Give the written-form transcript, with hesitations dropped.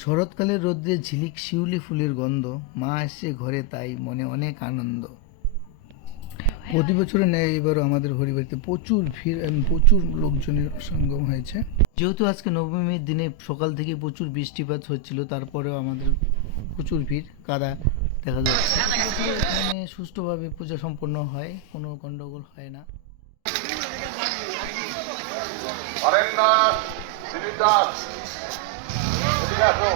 শরৎকালের রৌদ্রে ঝিলিক শিউলি ফুলের গন্ধ, মা এসছে ঘরে তাই মনে অনেক আনন্দ। প্রতি বছরের ন্যায় এবারও আমাদের হরিবাড়িতে প্রচুর ভিড় এবং প্রচুর লোকজনের সঙ্গম হয়েছে। যেহেতু আজকে নবমীর দিনে সকাল থেকে প্রচুর বৃষ্টিপাত হচ্ছিল, তারপরেও আমাদের প্রচুর ভিড়, কাদা দেখা যাচ্ছে। এখানে সুষ্ঠুভাবে পূজা সম্পন্ন হয়, কোনো গণ্ডগোল হয় না। হরেন্দ্রনাথ দিলীপ দাস, এদিকে আসো।